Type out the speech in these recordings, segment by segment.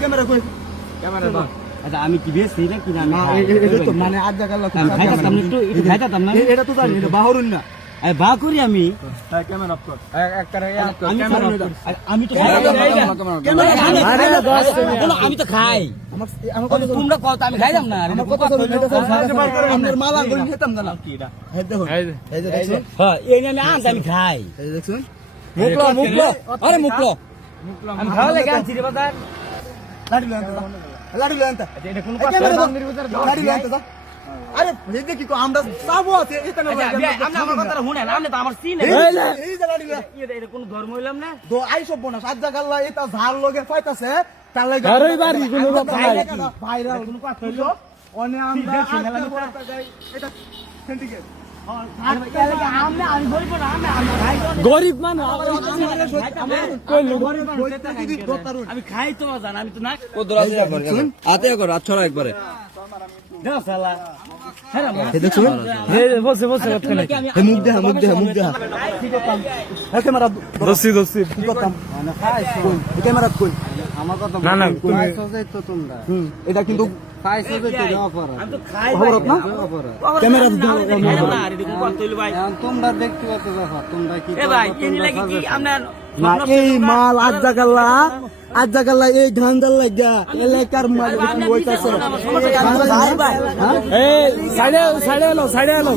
camera কই camera দাও আচ্ছা আমি কি বেশি না কি না মানে আজ জায়গা লোক খাইতাম না এটা তো জানি এটা বাহরুন না বা করি আমি ক্যামেরা অফ কর আমি তো আমি তো খাই তোমরা কত আমি খাইলাম না আপনার মালা করে খেতাম না কি এটা দেখুন এই যে দেখুন হ্যাঁ এই আমি আনতে আমি খাই এই দেখুন মুখলো আরে মুখলো আমি খাওয়া লাগে আনছি রে বাজার লাড়ি লন্ত এটা কোন লাড়ি লন্ত আরে এই দেখি কো আমরা সাবো আছে এটা না আপনি আমার কথা শুনেন আপনি তো আমার চিনেন এই যে লাড়ি এটা কোন ধর্ম হইলাম না দো আই সব বনা সাত জায়গা এটা ঝাড় লগে পাইতাছে তার লাগি আরে বাড়ি কোনো ভাইরাল কোন কথা হইলো অনে আমরা এটা সেন্টিগ্রেড গরিব মানুষ আমি খাই তো জান আমি তো না আতে করো আচ্ছা একবারে বসে বসে মুখ দেখা মুখ দেখা মুখ দেখা ক্যামেরা দোষী দোষী কি করতাম ক্যামেরা কই আমার কথা না না তো তোমরা এটা কিন্তু খাইছো যে তো অপরাধ আমি তো খাই অপরাধ না ক্যামেরা ভাই তোমরা ব্যক্তিগত ব্যাপার তোমরা কি এ ভাই এনি লাগি কি আপনার না এই মাল আজ জাগাল্লা এই ধান্দাল লাগা এলাকার মাল হইতাছে এই সাইডে এলো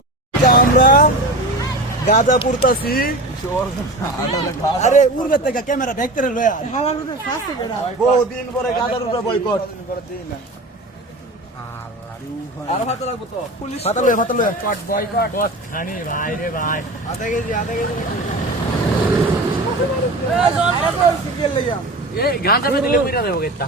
আমরা গাজা পুরতাছি আরে উড়বে থেকে ক্যামেরা দেখতে রে লয়া বহু দিন পরে গাজার উপরে বয়কট আর ভাত লাগবো তো পুলিশ ভাত লয়া কট বয়কট কট খানি ভাই রে ভাই আধা কেজি এই গাঁজা দিলে কইরা দেবো কেতা